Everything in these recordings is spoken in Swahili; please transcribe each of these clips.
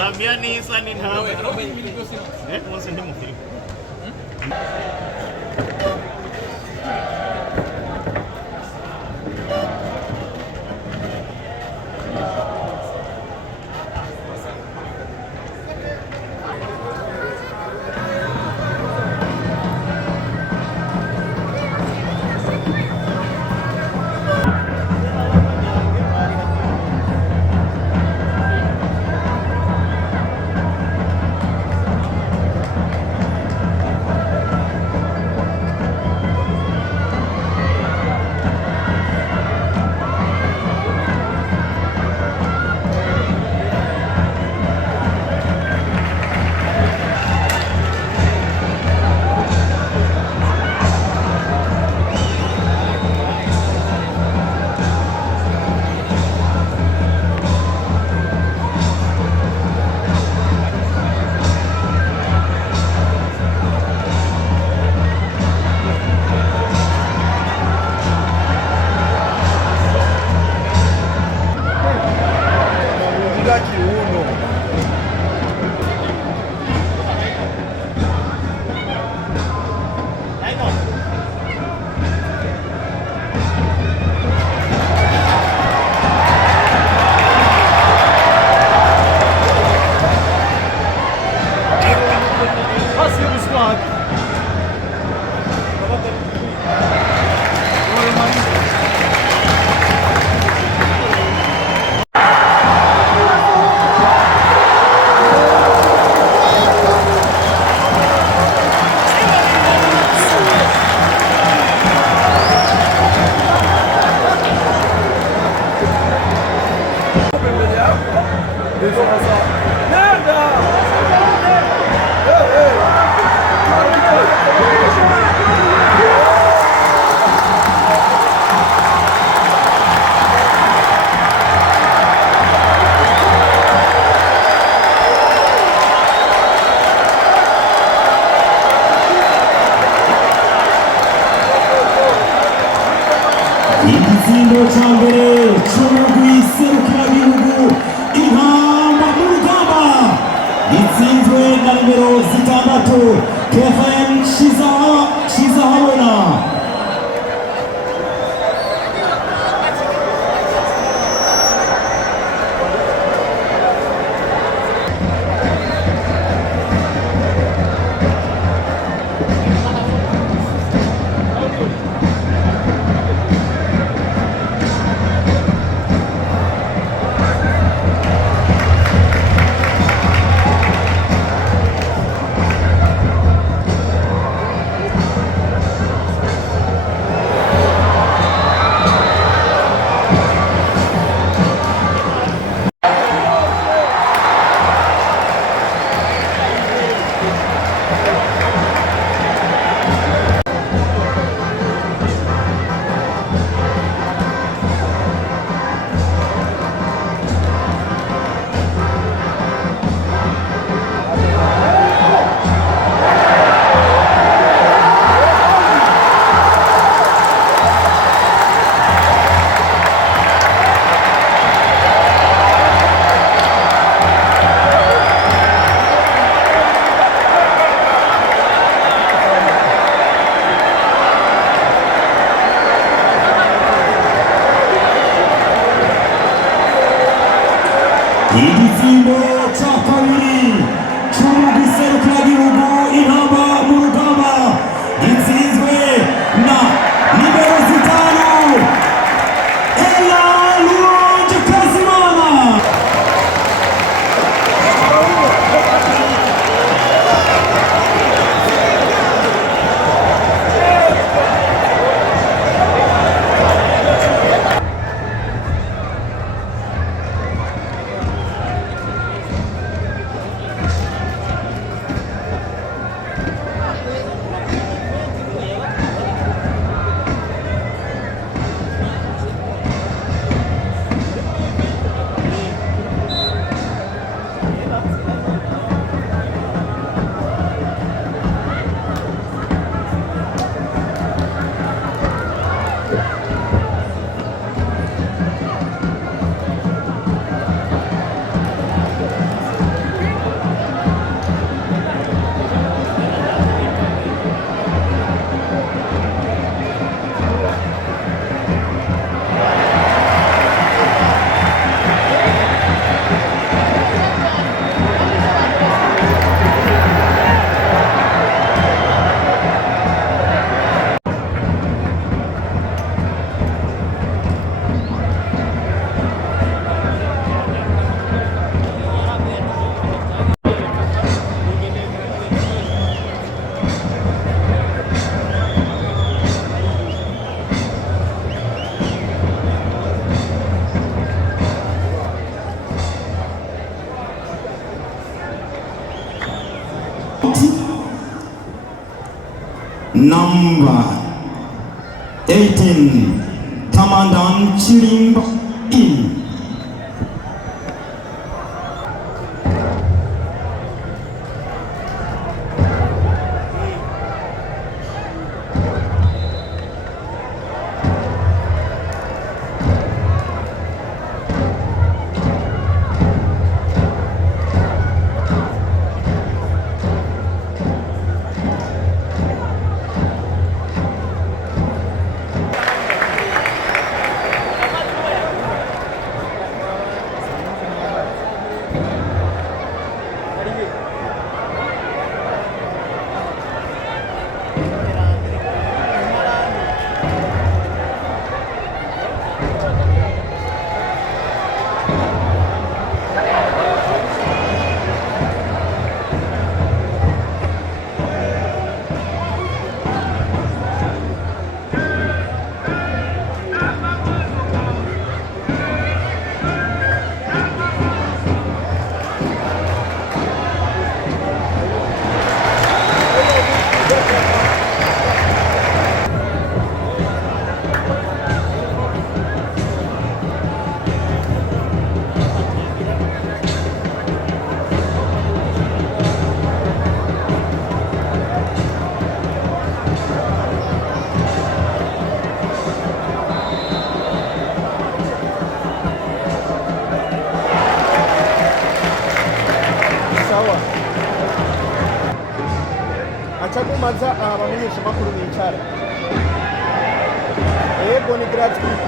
Famiani Sani ntabwo umunsi ndi mu film igitsindo cya mbere cy'umugwi serukiragihugu Intamba mu rugamba gitsinzwe na nimero 6 Kevin Shizahabona. Igitsindo cya kabiri cy'umugwi serukiragihugu Intamba mu rugamba gitsinzwe na nimero 5 Ella Louange Kazimana. number 18 Tamadan Chirimb in. Achakumaza abamenyesha makuru bicara yego ni gratuit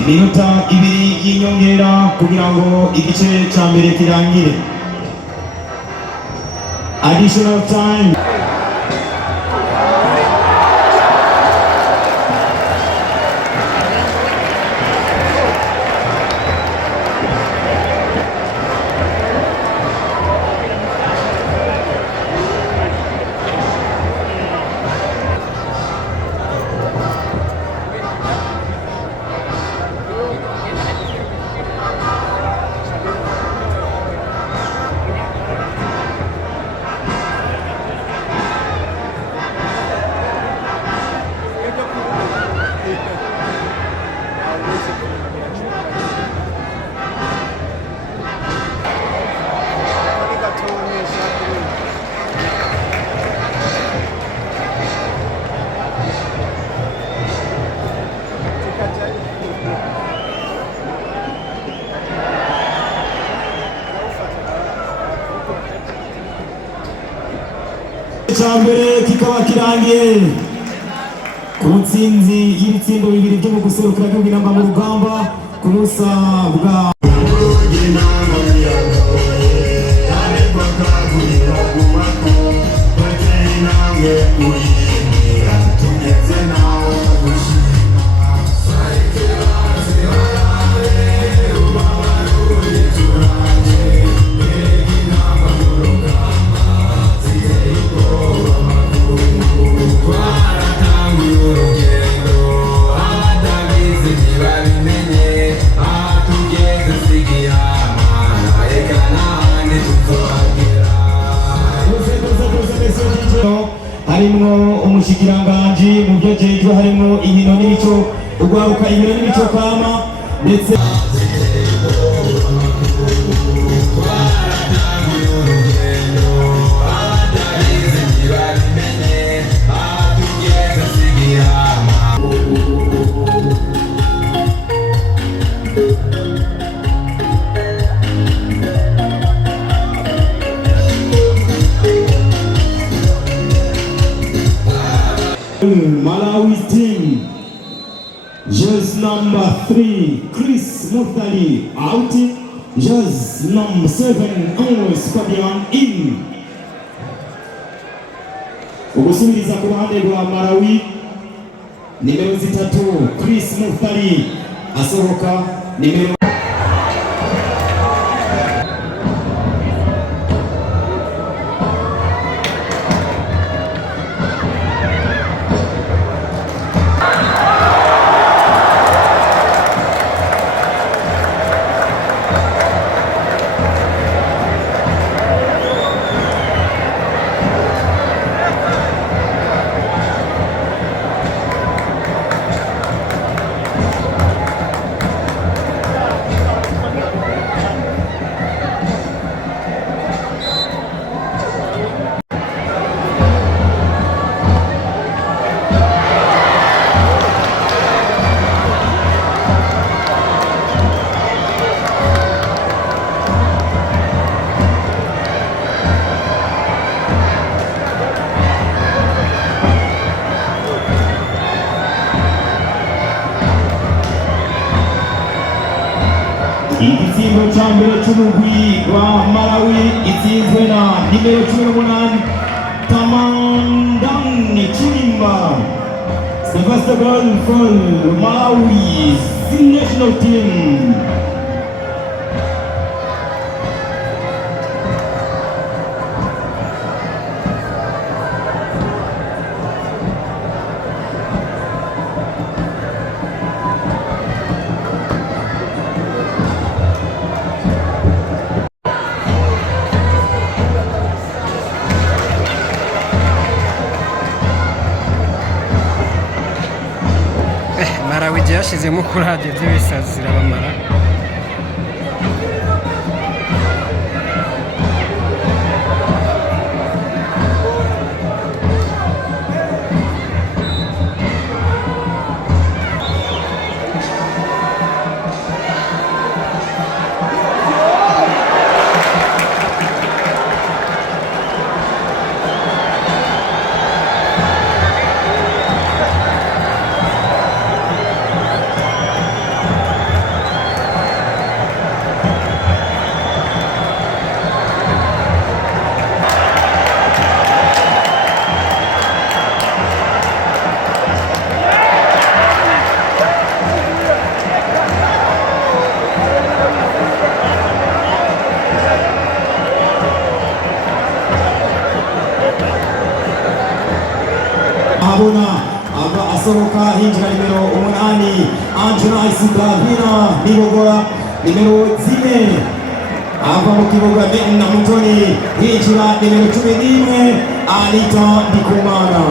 iminota ibiri y'inyongera kugira ngo igice cya mbere kirangire. Additional time. cya mbere kikaba kirangiye ku ntsinzi y'ibitsindo bibiri byo mu guserukira igihugu inamba mu rugamba ku busa bwa harimo umushikiranganji mu byo jejwe harimo ibino n'imico ugwaruka ibino n'imico kama ndetse Malawi's team, jersey number 3, Chris Muthali out, jersey number 7, Amos Fabian in. Ugusubiriza ku ruhande rwa Malawi, nimero 3, Chris Muthali asohoka, nimero igitsingo cya mbere cy'umugwi wa Malawi itsinzwe na nimero 18 Tamandani Chimba. It's the first goal for Malawi's national team. Malawi yashizemo kuri radio by'ibisazi zirabamara. abona ava asohoka hinjira nimero 8 Angela Isidavina Nibogora nimero 4 ava mu kibuga na Mutoni hinjira nimero 11 Anita Ndikumana.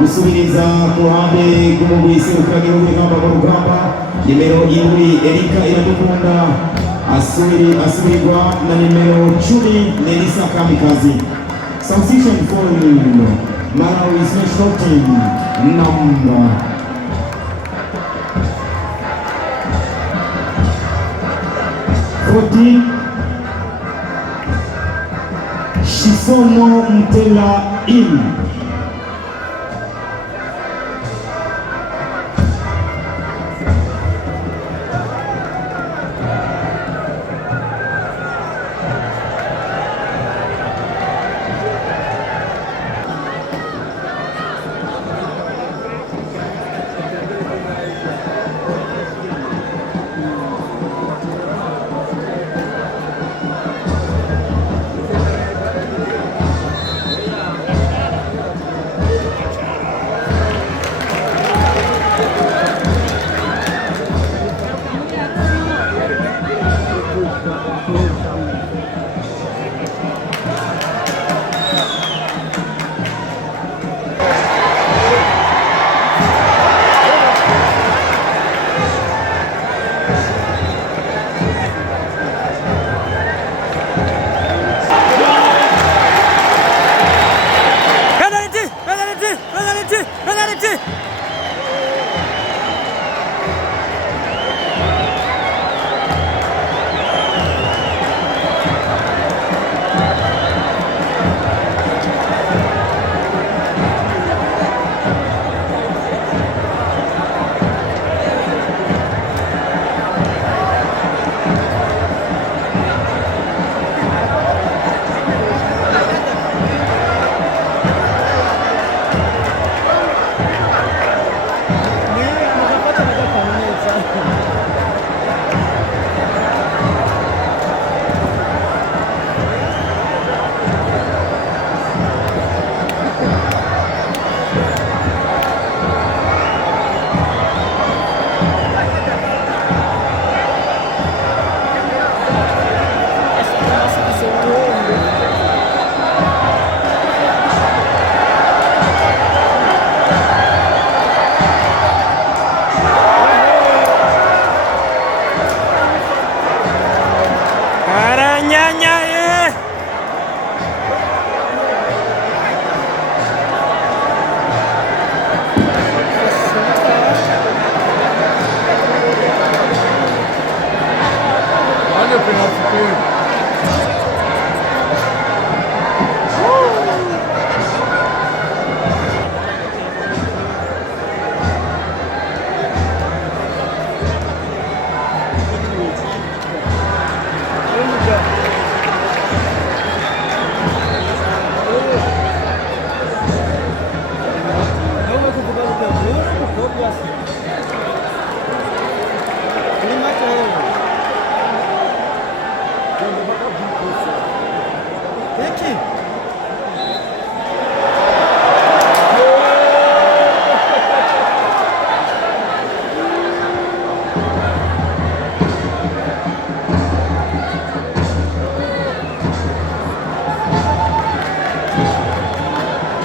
gusubiriza ku ruhande rw'umugwi serukiragihugu n'intamba mu rugamba nimero 7 Erika Iradukunda asubirwa na nimero 10 Nelisa Kamikazi. Substitution for Malawi's national team number 40 Shisomo Mtela in.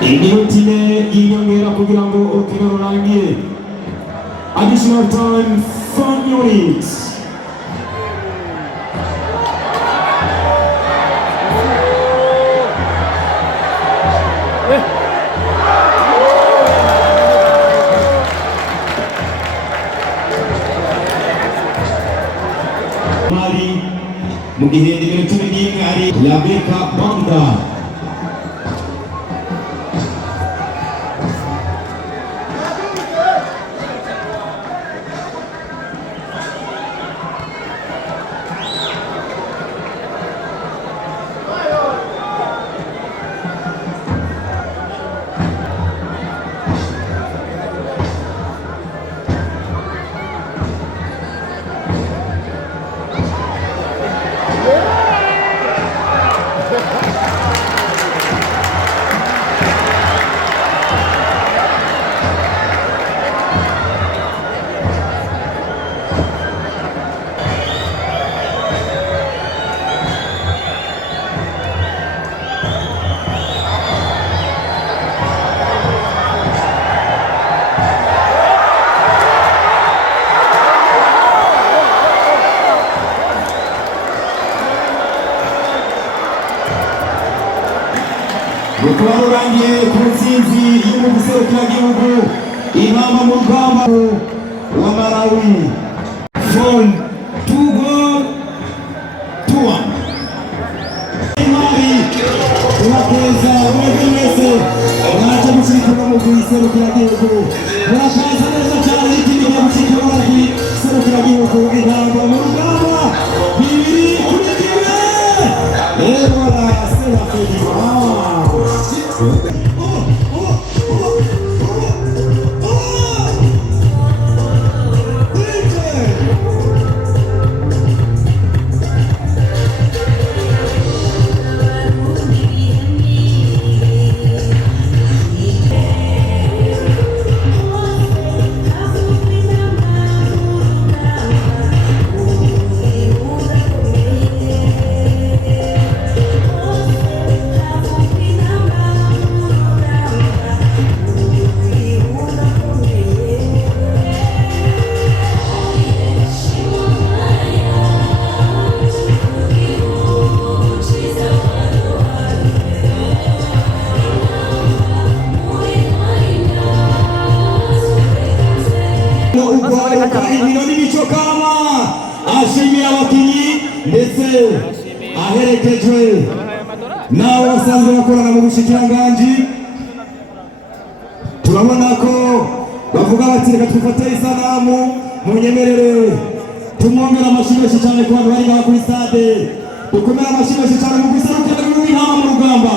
Iminota ine y'inyongera kugira ngo urukino rurangiye. Additional time 4 minutes. Mali mu gihe nimero 11 ari Labeka Banda. rukaba rurangiye ku ntsinzi y'umugwi serukiragihugu intamba mu rugamba wa Malawi from 2-1 Urakeza mwebwe mwese mwaje gushikira mu serukiragihugu murakaza neza cyane ikindi gihe gushikira mu serukiragihugu intamba mu rugamba 2-1 Ebola Serafina ibirori bico kama ashimira abakinyi ndetse aherekejwe n'abo basanzwe bakorana mu bushikiranganji. Turabona ko bavuga bati reka twifate isanamu munyemerere tumwongera amashyi menshi cyane ku bantu bari ngaha kuri stade, dukomere amashyi menshi cyane mu guserukira mu rugamba.